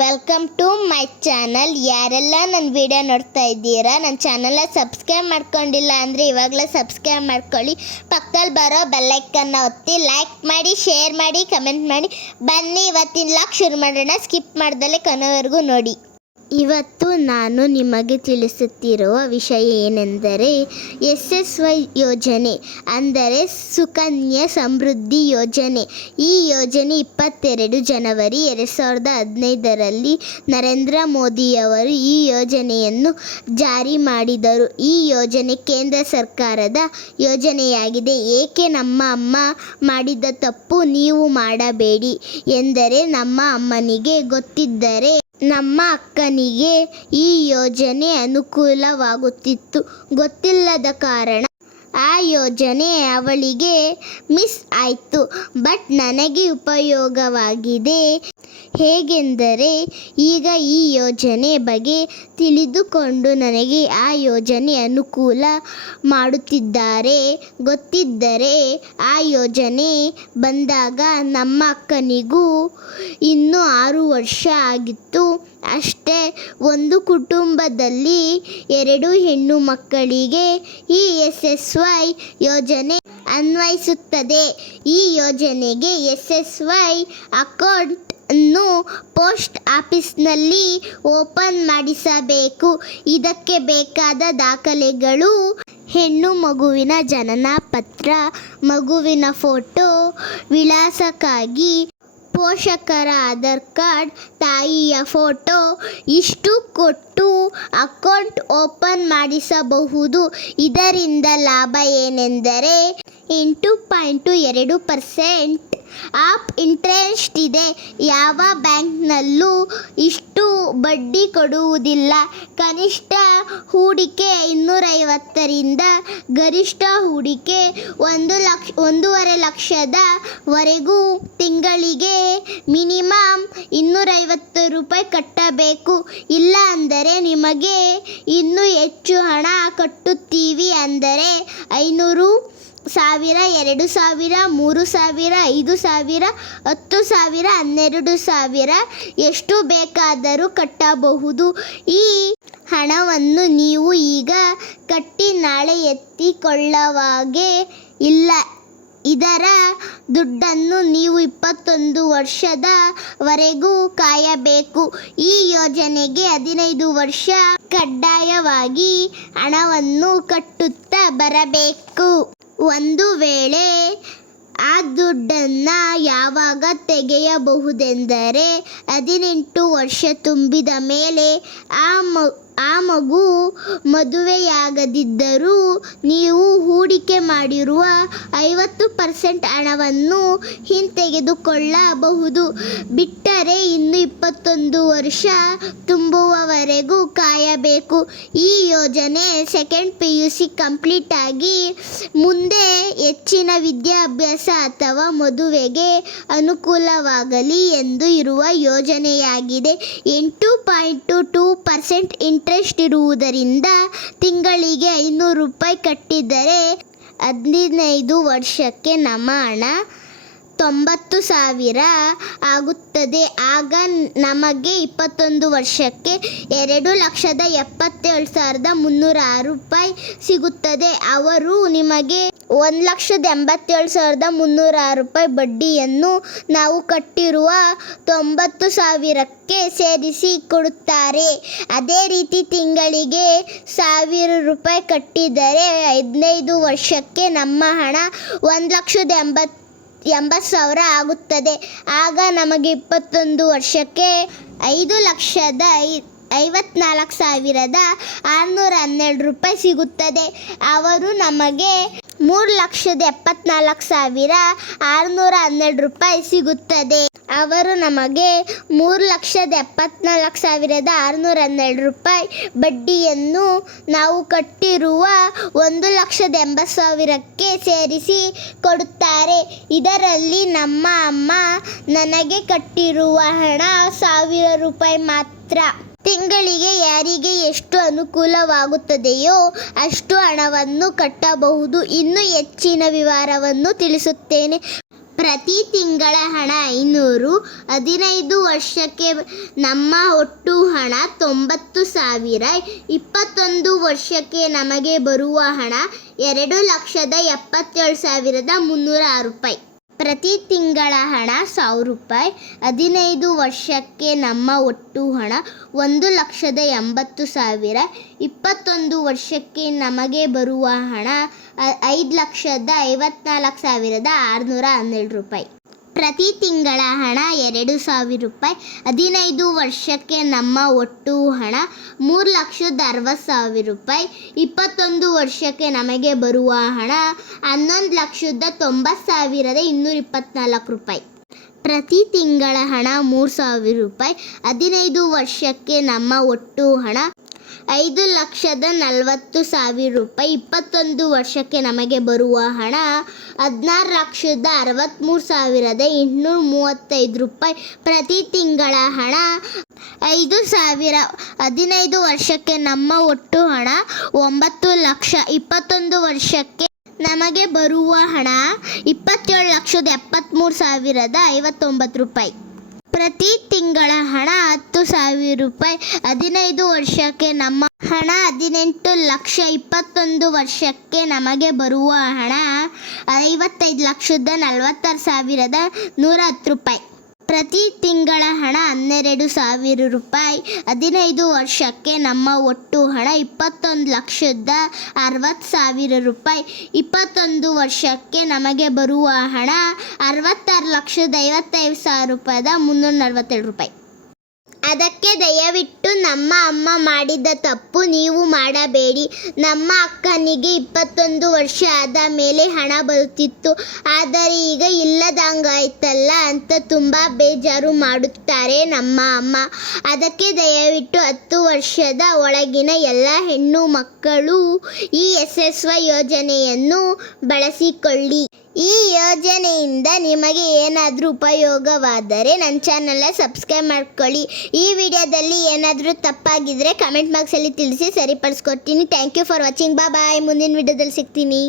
Welcome to my channel ಯಾರೆಲ್ಲ ನನ್ನ video ನೋಡ್ತಾ ಇದ್ದೀರಾ ನನ್ನ ಚಾನಲ್ನ ಸಬ್ಸ್ಕ್ರೈಬ್ ಮಾಡ್ಕೊಂಡಿಲ್ಲ ಅಂದರೆ ಇವಾಗಲೇ ಸಬ್ಸ್ಕ್ರೈಬ್ ಮಾಡ್ಕೊಳ್ಳಿ. ಪಕ್ಕದಲ್ಲಿ ಬರೋ ಬೆಲ್ಲೈಕನ್ನ ಒತ್ತಿ ಲೈಕ್ ಮಾಡಿ ಶೇರ್ ಮಾಡಿ ಕಮೆಂಟ್ ಮಾಡಿ. ಬನ್ನಿ, ಇವತ್ತಿನ ಲಾಕ್ ಶುರು ಮಾಡೋಣ. ಸ್ಕಿಪ್ ಮಾಡ್ದಲೇ ಕೊನೆವರೆಗೂ ನೋಡಿ. ಇವತ್ತು ನಾನು ನಿಮಗೆ ತಿಳಿಸುತ್ತಿರುವ ವಿಷಯ ಏನೆಂದರೆ ಎಸ್ ಎಸ್ ವೈ ಯೋಜನೆ, ಅಂದರೆ ಸುಕನ್ಯಾ ಸಮೃದ್ಧಿ ಯೋಜನೆ. ಈ ಯೋಜನೆ ಇಪ್ಪತ್ತೆರಡು ಜನವರಿ ಎರಡು ಸಾವಿರದ ಹದಿನೈದರಲ್ಲಿ ನರೇಂದ್ರ ಮೋದಿಯವರು ಈ ಯೋಜನೆಯನ್ನು ಜಾರಿ ಮಾಡಿದರು. ಈ ಯೋಜನೆ ಕೇಂದ್ರ ಸರ್ಕಾರದ ಯೋಜನೆಯಾಗಿದೆ. ಏಕೆ ನಮ್ಮ ಅಮ್ಮ ಮಾಡಿದ ತಪ್ಪು ನೀವು ಮಾಡಬೇಡಿ ಎಂದರೆ ನಮ್ಮ ಅಮ್ಮನಿಗೆ ಗೊತ್ತಿದ್ದರೆ ನಮ್ಮ ಅಕ್ಕನಿಗೆ ಈ ಯೋಜನೆ ಅನುಕೂಲವಾಗುತ್ತಿತ್ತು. ಗೊತ್ತಿಲ್ಲದ ಕಾರಣ ಆ ಯೋಜನೆ ಅವಳಿಗೆ ಮಿಸ್ ಆಯಿತು, ಬಟ್ ನನಗೆ ಉಪಯೋಗವಾಗಿದೆ. ಹೇಗೆಂದರೆ, ಈಗ ಈ ಯೋಜನೆ ಬಗ್ಗೆ ತಿಳಿದುಕೊಂಡು ನನಗೆ ಆ ಯೋಜನೆ ಅನುಕೂಲ ಮಾಡುತ್ತಿದ್ದಾರೆ. ಗೊತ್ತಿದ್ದರೆ, ಆ ಯೋಜನೆ ಬಂದಾಗ ನಮ್ಮ ಅಕ್ಕನಿಗೂ ಇನ್ನೂ ಆರು ವರ್ಷ ಆಗಿತ್ತು. ಅಷ್ಟೇ ಒಂದು ಕುಟುಂಬದಲ್ಲಿ ಎರಡು ಹೆಣ್ಣು ಮಕ್ಕಳಿಗೆ ಈ ಎಸ್ ಎಸ್ ವೈ ಯೋಜನೆ ಅನ್ವಯಿಸುತ್ತದೆ. ಈ ಯೋಜನೆಗೆ ಎಸ್ ಎಸ್ ವೈ ಅಕೌಂಟ್ ಅನ್ನು ಪೋಸ್ಟ್ ಆಫೀಸ್ನಲ್ಲಿ ಓಪನ್ ಮಾಡಿಸಬೇಕು. ಇದಕ್ಕೆ ಬೇಕಾದ ದಾಖಲೆಗಳು ಹೆಣ್ಣು ಮಗುವಿನ ಜನನ ಪತ್ರ, ಮಗುವಿನ ಫೋಟೋ, ವಿಳಾಸಕ್ಕಾಗಿ ಪೋಷಕರ ಆಧಾರ್ ಕಾರ್ಡ್ ತಾಯಿಯ ಫೋಟೋ ಇಷ್ಟು ಕೊಟ್ಟು ಅಕೌಂಟ್ ಓಪನ್ ಮಾಡಿಸಬಹುದು. ಇದರಿಂದ ಲಾಭ ಏನೆಂದರೆ ಎಂಟು ಪಾಯಿಂಟು ಎರಡು ಪರ್ಸೆಂಟ್ ಆಪ್ ಇಂಟ್ರೆಸ್ಟ್ ಇದೆ. ಯಾವ ಬ್ಯಾಂಕ್ನಲ್ಲೂ ಇಷ್ಟು ಬಡ್ಡಿ ಕೊಡುವುದಿಲ್ಲ. ಕನಿಷ್ಠ ಹೂಡಿಕೆ ಇನ್ನೂರೈವತ್ತರಿಂದ ಗರಿಷ್ಠ ಹೂಡಿಕೆ ಒಂದು ಲಕ್ಷ, ಒಂದೂವರೆ ಲಕ್ಷದವರೆಗೂ ತಿಂಗಳಿಗೆ ಮಿನಿಮಮ್ ಇನ್ನೂರೈವತ್ತು ರೂಪಾಯಿ ಕಟ್ಟಬೇಕು. ಇಲ್ಲ ಅಂದರೆ ನಿಮಗೆ ಇನ್ನೂ ಹೆಚ್ಚು ಹಣ ಕಟ್ಟುತ್ತೀವಿ ಅಂದರೆ ಐನೂರು ಸಾವಿರ, ಎರಡು ಸಾವಿರ, ಮೂರು ಸಾವಿರ, ಐದು ಸಾವಿರ, ಹತ್ತು ಸಾವಿರ, ಹನ್ನೆರಡು ಸಾವಿರ. ಎಷ್ಟು ಬೇಕಾದರೂ ಕಟ್ಟಬಹುದು. ಈ ಹಣವನ್ನು ನೀವು ಈಗ ಕಟ್ಟಿ ನಾಳೆ ಎತ್ತಿಕೊಳ್ಳವಾಗೆ ಇಲ್ಲ. ಇದರ ದುಡ್ಡನ್ನು ನೀವು ಇಪ್ಪತ್ತೊಂದು ವರ್ಷದವರೆಗೂ ಕಾಯಬೇಕು. ಈ ಯೋಜನೆಗೆ ಹದಿನೈದು ವರ್ಷ ಕಡ್ಡಾಯವಾಗಿ ಹಣವನ್ನು ಕಟ್ಟುತ್ತಾ ಬರಬೇಕು. ಒಂದು ವೇಳೆ ಆ ದುಡ್ಡನ್ನು ಯಾವಾಗ ತೆಗೆಯಬಹುದೆಂದರೆ ಹದಿನೆಂಟು ವರ್ಷ ತುಂಬಿದ ಮೇಲೆ ಆ ಮ ಆ ಮಗು ಮದುವೆಯಾಗದಿದ್ದರೂ ನೀವು ಹೂಡಿಕೆ ಮಾಡಿರುವ ಐವತ್ತು ಪರ್ಸೆಂಟ್ ಹಣವನ್ನು ಹಿಂತೆಗೆದುಕೊಳ್ಳಬಹುದು. ಬಿಟ್ಟರೆ ಇನ್ನು ಇಪ್ಪತ್ತೊಂದು ವರ್ಷ ತುಂಬುವವರೆಗೂ ಕಾಯಬೇಕು. ಈ ಯೋಜನೆ second P U C complete ಆಗಿ ಮುಂದೆ ಹೆಚ್ಚಿನ ವಿದ್ಯಾಭ್ಯಾಸ ಅಥವಾ ಮದುವೆಗೆ ಅನುಕೂಲವಾಗಲಿ ಎಂದು ಇರುವ ಯೋಜನೆಯಾಗಿದೆ. ಎಂಟು ಪಾಯಿಂಟ್ ಟೂ ಪರ್ಸೆಂಟ್ ಇಂಟ್ರೆಸ್ಟ್ ಇರುವುದರಿಂದ ತಿಂಗಳಿಗೆ ಐನೂರು ರೂಪಾಯಿ ಕಟ್ಟಿದರೆ ಹದಿನೈದು ವರ್ಷಕ್ಕೆ ನಮ್ಮ ಹಣ ತೊಂಬತ್ತು ಸಾವಿರ ಆಗುತ್ತದೆ. ಆಗ ನಮಗೆ ಇಪ್ಪತ್ತೊಂದು ವರ್ಷಕ್ಕೆ ಎರಡು ಲಕ್ಷದ ಎಪ್ಪತ್ತೇಳು ಸಾವಿರದ ಮುನ್ನೂರ ಆರು ರೂಪಾಯಿ ಸಿಗುತ್ತದೆ. ಅವರು ನಿಮಗೆ ಒಂದು ಲಕ್ಷದ ಎಂಬತ್ತೇಳು ಸಾವಿರದ ಮುನ್ನೂರ ಆರು ರೂಪಾಯಿ ಬಡ್ಡಿಯನ್ನು ನಾವು ಕಟ್ಟಿರುವ ತೊಂಬತ್ತು ಸಾವಿರಕ್ಕೆ ಸೇರಿಸಿ ಕೊಡುತ್ತಾರೆ. ಅದೇ ರೀತಿ ತಿಂಗಳಿಗೆ ಸಾವಿರ ರೂಪಾಯಿ ಕಟ್ಟಿದರೆ ಹದಿನೈದು ವರ್ಷಕ್ಕೆ ನಮ್ಮ ಹಣ ಒಂದು ಲಕ್ಷದ ಎಂಬತ್ತು ಎಂಬತ್ತು ಸಾವಿರ ಆಗುತ್ತದೆ. ಆಗ ನಮಗೆ ಇಪ್ಪತ್ತೊಂದು ವರ್ಷಕ್ಕೆ ಐದು ಲಕ್ಷದ ಐ, ಐವತ್ನಾಲ್ಕು ಸಾವಿರದ ಆರುನೂರ ಹನ್ನೆರಡು ರೂಪಾಯಿ ಸಿಗುತ್ತದೆ. ಅವರು ನಮಗೆ ಮೂರು ಲಕ್ಷದ ಎಪ್ಪತ್ನಾಲ್ಕು ಸಾವಿರ ಆರುನೂರ ಹನ್ನೆರಡು ರೂಪಾಯಿ ಸಿಗುತ್ತದೆ. ಅವರು ನಮಗೆ ಮೂರು ಲಕ್ಷದ ಎಪ್ಪತ್ನಾಲ್ಕು ಸಾವಿರದ ಆರುನೂರ ಹನ್ನೆರಡು ರೂಪಾಯಿ ಬಡ್ಡಿಯನ್ನು ನಾವು ಕಟ್ಟಿರುವ ಒಂದು ಲಕ್ಷದ ಎಂಬತ್ತು ಸಾವಿರಕ್ಕೆ ಸೇರಿಸಿ ಕೊಡುತ್ತಾರೆ. ಇದರಲ್ಲಿ ನಮ್ಮ ಅಮ್ಮ ನನಗೆ ಕಟ್ಟಿರುವ ಹಣ ಸಾವಿರ ರೂಪಾಯಿ ಮಾತ್ರ. ತಿಂಗಳಿಗೆ ಯಾರಿಗೆ ಎಷ್ಟು ಅನುಕೂಲವಾಗುತ್ತದೆಯೋ ಅಷ್ಟು ಹಣವನ್ನು ಕಟ್ಟಬಹುದು. ಇನ್ನೂ ಹೆಚ್ಚಿನ ವಿವರವನ್ನು ತಿಳಿಸುತ್ತೇನೆ. ಪ್ರತಿ ತಿಂಗಳ ಹಣ ಐನೂರು, ಹದಿನೈದು ವರ್ಷಕ್ಕೆ ನಮ್ಮ ಒಟ್ಟು ಹಣ ತೊಂಬತ್ತು ಸಾವಿರ, ಇಪ್ಪತ್ತೊಂದು ವರ್ಷಕ್ಕೆ ನಮಗೆ ಬರುವ ಹಣ ಎರಡು ಲಕ್ಷದ ಎಪ್ಪತ್ತೇಳು ಸಾವಿರದ ಮುನ್ನೂರ ಆರು ರೂಪಾಯಿ. ಪ್ರತಿ ತಿಂಗಳ ಹಣ ಸಾವಿರ ರೂಪಾಯಿ. ಹದಿನೈದು ವರ್ಷಕ್ಕೆ ನಮ್ಮ ಒಟ್ಟು ಹಣ ಒಂದು ಲಕ್ಷದ ಎಂಬತ್ತು ಸಾವಿರ. ಇಪ್ಪತ್ತೊಂದು ವರ್ಷಕ್ಕೆ ನಮಗೆ ಬರುವ ಹಣ ಐದು ಲಕ್ಷದ ಐವತ್ನಾಲ್ಕು ಸಾವಿರದ ಆರುನೂರ ಹನ್ನೆರಡು ರೂಪಾಯಿ. ಪ್ರತಿ ತಿಂಗಳ ಹಣ ಎರಡು ಸಾವಿರ ರೂಪಾಯಿ. ಹದಿನೈದು ವರ್ಷಕ್ಕೆ ನಮ್ಮ ಒಟ್ಟು ಹಣ ಮೂರು ಲಕ್ಷದ ಅರವತ್ತು ಸಾವಿರ ರೂಪಾಯಿ. ಇಪ್ಪತ್ತೊಂದು ವರ್ಷಕ್ಕೆ ನಮಗೆ ಬರುವ ಹಣ ಹನ್ನೊಂದು ಲಕ್ಷದ ತೊಂಬತ್ತು ಸಾವಿರದ ಇನ್ನೂರ ಇಪ್ಪತ್ತ್ನಾಲ್ಕು ರೂಪಾಯಿ. ಪ್ರತಿ ತಿಂಗಳ ಹಣ ಮೂರು ಸಾವಿರ ರೂಪಾಯಿ. ಹದಿನೈದು ವರ್ಷಕ್ಕೆ ನಮ್ಮ ಒಟ್ಟು ಹಣ ಐದು ಲಕ್ಷದ ನಲವತ್ತು ಸಾವಿರ ರೂಪಾಯಿ ಇಪ್ಪತ್ತೊಂದು ವರ್ಷಕ್ಕೆ ನಮಗೆ ಬರುವ ಹಣ ಹದಿನಾರು ಲಕ್ಷದ ಅರವತ್ತ್ಮೂರು ಸಾವಿರದ ಎಂಟುನೂರ ಮೂವತ್ತೈದು ರೂಪಾಯಿ ಪ್ರತಿ ತಿಂಗಳ ಹಣ. ಐದು ಸಾವಿರ ಹದಿನೈದು ವರ್ಷಕ್ಕೆ ನಮ್ಮ ಒಟ್ಟು ಹಣ ಒಂಬತ್ತು ಲಕ್ಷ ಇಪ್ಪತ್ತೊಂದು ವರ್ಷಕ್ಕೆ ನಮಗೆ ಬರುವ ಹಣ ಇಪ್ಪತ್ತೇಳು ಲಕ್ಷದ ಎಪ್ಪತ್ತ್ಮೂರು ಸಾವಿರದ ಐವತ್ತೊಂಬತ್ತು ರೂಪಾಯಿ. ಪ್ರತಿ ತಿಂಗಳ ಹಣ ಹತ್ತು ಸಾವಿರ ರೂಪಾಯಿ ಹದಿನೈದು ವರ್ಷಕ್ಕೆ ನಮ್ಮ ಹಣ ಹದಿನೆಂಟು ಲಕ್ಷ ಇಪ್ಪತ್ತೊಂದು ವರ್ಷಕ್ಕೆ ನಮಗೆ ಬರುವ ಹಣ ಐವತ್ತೈದು ಲಕ್ಷದ ನಲವತ್ತಾರು ಸಾವಿರದ ನೂರ ಹತ್ತು ರೂಪಾಯಿ. ಪ್ರತಿ ತಿಂಗಳ ಹಣ ಹನ್ನೆರಡು ಸಾವಿರ ರೂಪಾಯಿ. ಹದಿನೈದು ವರ್ಷಕ್ಕೆ ನಮ್ಮ ಒಟ್ಟು ಹಣ ಇಪ್ಪತ್ತೊಂದು ಲಕ್ಷದ ಅರವತ್ತು ಸಾವಿರ ರೂಪಾಯಿ. ಇಪ್ಪತ್ತೊಂದು ವರ್ಷಕ್ಕೆ ನಮಗೆ ಬರುವ ಹಣ ಅರವತ್ತಾರು ಲಕ್ಷದ ಐವತ್ತೈದು ಸಾವಿರ ರೂಪಾಯಿದ ಮುನ್ನೂರ ನಲವತ್ತೆರಡು ರೂಪಾಯಿ. ಅದಕ್ಕೆ ದಯವಿಟ್ಟು ನಮ್ಮ ಅಮ್ಮ ಮಾಡಿದ ತಪ್ಪು ನೀವು ಮಾಡಬೇಡಿ. ನಮ್ಮ ಅಕ್ಕನಿಗೆ ಇಪ್ಪತ್ತೊಂದು ವರ್ಷ ಆದ ಮೇಲೆ ಹಣ ಬರುತ್ತಿತ್ತು. ಆದರೆ ಈಗ ಇಲ್ಲದಂಗಾಯ್ತಲ್ಲ ಅಂತ ತುಂಬ ಬೇಜಾರು ಮಾಡುತ್ತಾರೆ ನಮ್ಮ ಅಮ್ಮ. ಅದಕ್ಕೆ ದಯವಿಟ್ಟು ಹತ್ತು ವರ್ಷದ ಒಳಗಿನ ಎಲ್ಲ ಹೆಣ್ಣು ಮಕ್ಕಳು ಈ ಎಸ್ ಎಸ್ ವೈ ಯೋಜನೆಯನ್ನು ಬಳಸಿಕೊಳ್ಳಿ. ಈ ಯೋಜನೆಯಿಂದ ನಿಮಗೆ ಏನಾದರೂ ಉಪಯೋಗವಾದರೆ ನನ್ನ ಚಾನಲ್ನ ಸಬ್ಸ್ಕ್ರೈಬ್ ಮಾಡ್ಕೊಳ್ಳಿ. ಈ ವಿಡಿಯೋದಲ್ಲಿ ಏನಾದರೂ ತಪ್ಪಾಗಿದ್ದರೆ ಕಮೆಂಟ್ ಬಾಕ್ಸಲ್ಲಿ ತಿಳಿಸಿ ಸರಿಪಡಿಸ್ಕೊಡ್ತೀನಿ. ಥ್ಯಾಂಕ್ ಯು ಫಾರ್ ವಾಚಿಂಗ್ ಬಾ ಬಾಯ್ ಮುಂದಿನ ವಿಡಿಯೋದಲ್ಲಿ ಸಿಗ್ತೀನಿ.